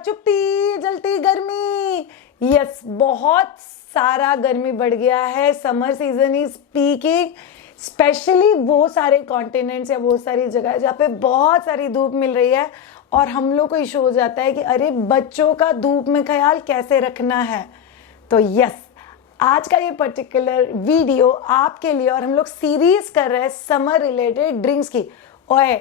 चुपती जलती गर्मी। यस, बहुत सारा गर्मी बढ़ गया है। Summer season is peeking, specially वो सारे कॉन्टिनेंट्स या वो सारी जगह जहाँ पे बहुत सारी धूप मिल रही है और हम लोग को इशू हो जाता है कि अरे बच्चों का धूप में ख्याल कैसे रखना है। तो यस, आज का ये पर्टिकुलर वीडियो आपके लिए, और हम लोग सीरीज कर रहे हैं समर रिलेटेड ड्रिंक्स की। ओए,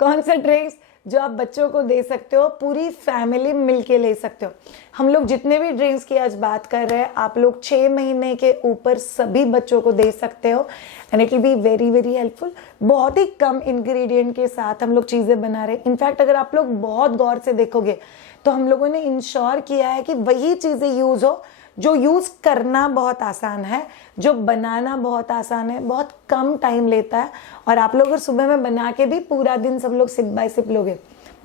कौन सा ड्रिंक्स जो आप बच्चों को दे सकते हो, पूरी फैमिली मिलके ले सकते हो। हम लोग जितने भी ड्रिंक्स की आज बात कर रहे हैं, आप लोग 6 महीने के ऊपर सभी बच्चों को दे सकते हो and it will be very very helpful. बहुत ही कम इंग्रेडिएंट के साथ हम लोग चीज़ें बना रहे हैं। इनफैक्ट अगर आप लोग बहुत गौर से देखोगे तो हम लोगों ने इंश्योर किया है कि वही चीज़ें यूज़ हो जो यूज़ करना बहुत आसान है, जो बनाना बहुत आसान है, बहुत कम टाइम लेता है। और आप लोग अगर सुबह में बना के भी पूरा दिन सब लोग सिप बाय सिप लोगे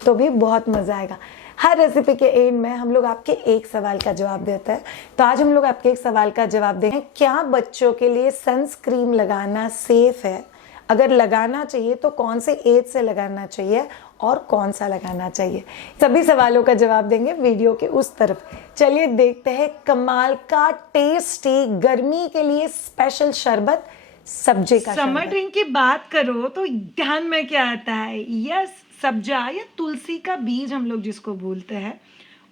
तो भी बहुत मज़ा आएगा। हर रेसिपी के एंड में हम लोग आपके एक सवाल का जवाब देते हैं। तो आज हम लोग आपके एक सवाल का जवाब देंगे, क्या बच्चों के लिए सनस्क्रीन लगाना सेफ है? अगर लगाना चाहिए तो कौन से एज से लगाना चाहिए और कौन सा लगाना चाहिए? सभी सवालों का जवाब देंगे वीडियो के उस तरफ। चलिए देखते हैं कमाल का टेस्टी गर्मी के लिए स्पेशल शरबत, सब्जी का समर ड्रिंक की बात करो तो ध्यान में क्या आता है? यस, सब्जा या तुलसी का बीज हम लोग जिसको बोलते हैं,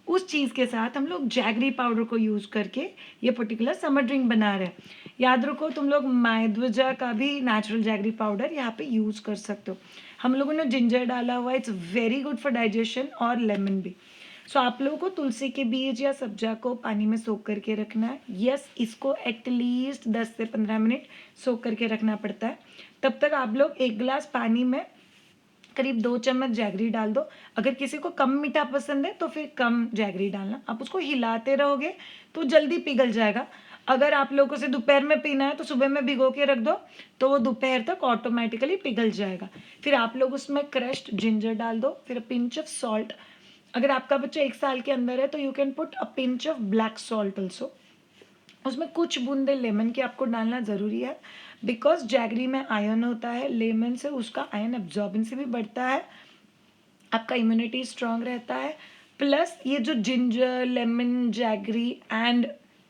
उस चीज़ के साथ हम लोग जैगरी पाउडर को यूज़ करके ये पर्टिकुलर समर ड्रिंक बना रहे हैं। याद रखो, तुम लोग माइद्वजा का भी नेचुरल जैगरी पाउडर यहाँ पे यूज़ कर सकते हो। हम लोगों ने जिंजर डाला हुआ है, it's very good for digestion, और लेमन भी। सो आप लोगों को तुलसी के बीज या सब्जा को पानी में सोख करके रखना है। यस, इसको एटलीस्ट 10 से 15 मिनट सोख करके रखना पड़ता है। तब तक आप लोग 1 गिलास पानी में करीब 2 चम्मच जैगरी डाल दो। अगर किसी को कम मीठा पसंद है तो फिर कम जैगरी डालना। आप उसको हिलाते रहोगे तो जल्दी पिघल जाएगा। अगर आप लोगों से दोपहर में पीना है तो सुबह में भिगो के रख दो, तो वो दोपहर तक ऑटोमेटिकली पिघल जाएगा। फिर आप लोग उसमें क्रश्ड जिंजर डाल दो, फिर पिंच ऑफ सॉल्ट। अगर आपका बच्चा 1 साल के अंदर है तो you can put a pinch of black salt also. उसमें कुछ बूंदे लेमन की आपको डालना ज़रूरी है, बिकॉज जैगरी में आयरन होता है। लेमन से उसका आयरन एब्जॉर्बेंसी भी बढ़ता है, आपका इम्यूनिटी स्ट्रांग रहता है। प्लस ये जो जिंजर, लेमन, जैगरी एंड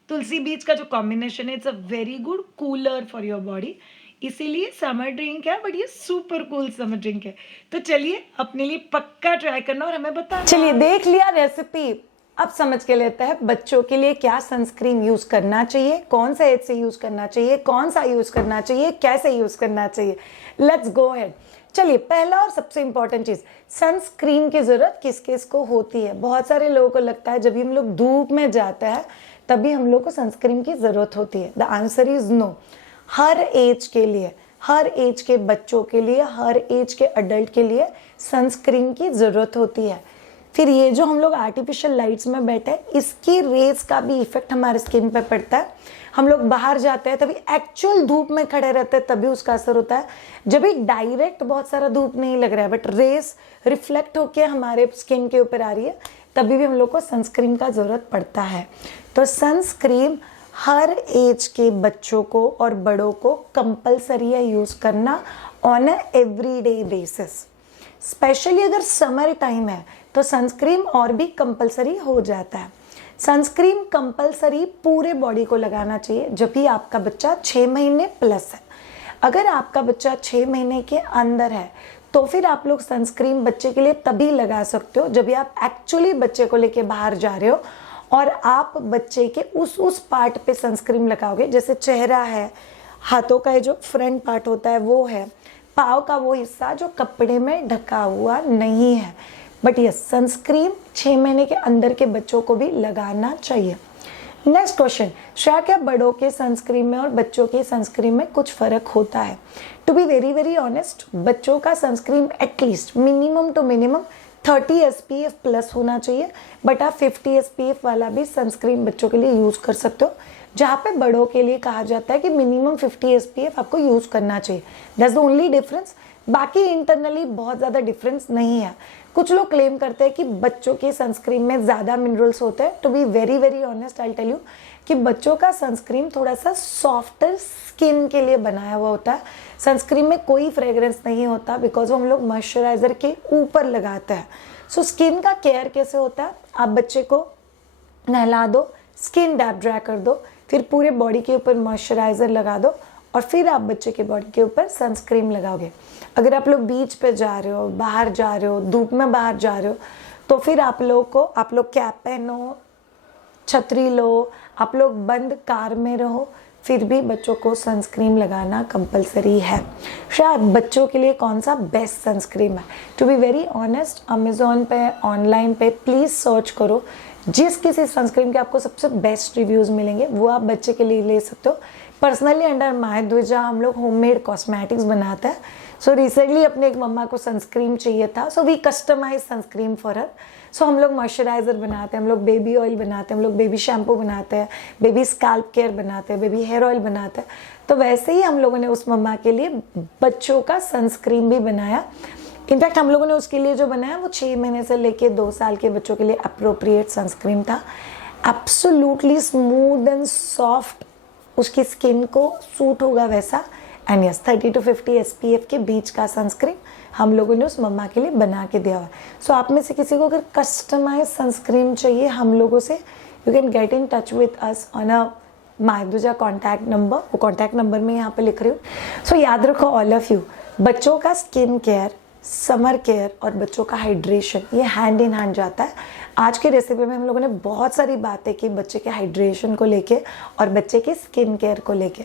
तुलसी बीज का जो कॉम्बिनेशन है, it's a very good cooler for your body. इसीलिए समर ड्रिंक है, बट ये सुपर कूल समर ड्रिंक है। तो चलिए अपने लिए पक्का ट्राई करना और हमें बताना। चलिए देख लिया रेसिपी, अब समझ के लेते हैं बच्चों के लिए क्या सनस्क्रीन यूज करना चाहिए, कौन सा एज से यूज करना चाहिए, कौन सा यूज करना चाहिए, कैसे यूज करना चाहिए। Let's go ahead. चलिए, पहला और सबसे इंपॉर्टेंट चीज, सनस्क्रीन की जरूरत किस किस को होती है? बहुत सारे लोगों को लगता है जब भी हम लोग धूप में जाते हैं तभी हम लोग को सनस्क्रीन की जरूरत होती है। The answer is no. हर एज के लिए, हर एज के बच्चों के लिए, हर एज के अडल्ट के लिए सनस्क्रीन की जरूरत होती है। फिर ये जो हम लोग आर्टिफिशियल लाइट्स में बैठे हैं, इसकी रेज का भी इफेक्ट हमारे स्किन पे पड़ता है। हम लोग बाहर जाते हैं तभी एक्चुअल धूप में खड़े रहते हैं तभी उसका असर होता है। जब भी डायरेक्ट बहुत सारा धूप नहीं लग रहा है बट रेस रिफ्लेक्ट होके हमारे स्किन के ऊपर आ रही है, तभी भी हम लोग को सनस्क्रीन का जरूरत पड़ता है। तो सनस्क्रीन हर एज के बच्चों को और बड़ों को कंपलसरी है यूज करना on a everyday basis. Specially अगर समर टाइम है तो सनस्क्रीन और भी कंपलसरी हो जाता है। सनस्क्रीन कंपलसरी पूरे बॉडी को लगाना चाहिए जब भी आपका बच्चा 6 महीने प्लस है। अगर आपका बच्चा 6 महीने के अंदर है तो फिर आप लोग सनस्क्रीन बच्चे के लिए तभी लगा सकते हो जब भी आप एक्चुअली बच्चे को लेके बाहर जा रहे हो और आप बच्चे के उस पार्ट पे सनस्क्रीन लगाओगे, जैसे चेहरा है, हाथों का जो फ्रंट पार्ट होता है वो है, पाँव का वो हिस्सा जो कपड़े में ढका हुआ नहीं है। बट ये सनस्क्रीन 6 महीने के अंदर के बच्चों को भी लगाना चाहिए। नेक्स्ट क्वेश्चन, क्या बड़ों के सनस्क्रीन में और बच्चों के सनस्क्रीन में कुछ फर्क होता है? To be very very honest, बच्चों का sunscreen at least minimum to minimum 30 SPF plus होना चाहिए, बट आप 50 SPF वाला भी सनस्क्रीन बच्चों के लिए यूज कर सकते हो, जहाँ पे बड़ों के लिए कहा जाता है कि मिनिमम 50 SPF आपको यूज करना चाहिए। That's the only difference. बाकी इंटरनली बहुत ज़्यादा डिफरेंस नहीं है। कुछ लोग क्लेम करते हैं कि बच्चों के सनस्क्रीन में ज़्यादा मिनरल्स होते हैं। To be very very honest I tell you कि बच्चों का सनस्क्रीन थोड़ा सा सॉफ्टर स्किन के लिए बनाया हुआ होता है। सनस्क्रीन में कोई फ्रेग्रेंस नहीं होता बिकॉज हम लोग मॉइस्चराइजर के ऊपर लगाते हैं। सो स्किन का केयर कैसे होता है, आप बच्चे को नहला दो, स्किन डैप ड्राई कर दो, फिर पूरे बॉडी के ऊपर मॉइस्चराइज़र लगा दो और फिर आप बच्चे के बॉडी के ऊपर सनस्क्रीन लगाओगे। अगर आप लोग बीच पे जा रहे हो, बाहर जा रहे हो, धूप में बाहर जा रहे हो, तो फिर आप लोग कैप पहनो, छतरी लो, आप लोग बंद कार में रहो, फिर भी बच्चों को सनस्क्रीन लगाना कंपलसरी है। शायद बच्चों के लिए कौन सा बेस्ट सनस्क्रीन है, to be very honest Amazon पे, ऑनलाइन पे प्लीज़ सर्च करो, जिस किसी सनस्क्रीन के आपको सबसे बेस्ट रिव्यूज़ मिलेंगे वो आप बच्चे के लिए ले सकते हो। पर्सनली अंडर मायध्वजा हम लोग होममेड कॉस्मेटिक्स बनाते हैं। सो रिसेंटली अपने एक मम्मा को सनस्क्रीन चाहिए था, so we customize sunscreen for her. So हम लोग मॉइस्चराइज़र बनाते हैं, हम लोग बेबी ऑयल बनाते हैं, हम लोग बेबी शैम्पू बनाते हैं, बेबी स्कैल्प केयर बनाते हैं, बेबी हेयर ऑयल बनाते हैं। तो वैसे ही हम लोगों ने उस मम्मा के लिए बच्चों का सनस्क्रीन भी बनाया। इनफैक्ट हम लोगों ने उसके लिए जो बनाया वो 6 महीने से लेके 2 साल के बच्चों के लिए अप्रोप्रिएट सनस्क्रीन था। एब्सोल्युटली स्मूथ एंड सॉफ्ट, उसकी स्किन को सूट होगा वैसा। एंड यस 30 to 50 SPF के बीच का सनस्क्रीन हम लोगों ने उस मम्मा के लिए बना के दिया हुआ है। सो आप में से किसी को अगर कस्टमाइज सनस्क्रीन चाहिए हम लोगों से, you can get in touch with us on a मायध्वजा कॉन्टैक्ट नंबर। वो कॉन्टैक्ट नंबर में यहाँ पे लिख रही हूँ। सो याद रखो ऑल ऑफ यू, बच्चों का स्किन केयर, समर केयर और बच्चों का हाइड्रेशन ये हैंड इन हैंड जाता है। आज के रेसिपी में हम लोगों ने बहुत सारी बातें की बच्चे के हाइड्रेशन को लेके और बच्चे के स्किन केयर को लेके।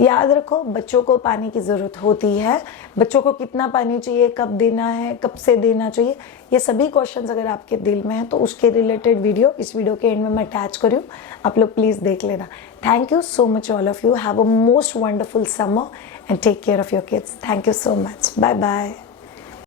याद रखो बच्चों को पानी की ज़रूरत होती है, बच्चों को कितना पानी चाहिए, कब देना है, कब से देना चाहिए, ये सभी क्वेश्चंस अगर आपके दिल में हैं तो उसके रिलेटेड वीडियो इस वीडियो के एंड में मैं अटैच करी हूँ, आप लोग प्लीज़ देख लेना। Thank you so much all of you, have a most wonderful summer and take care of your kids. Thank you so much, bye bye.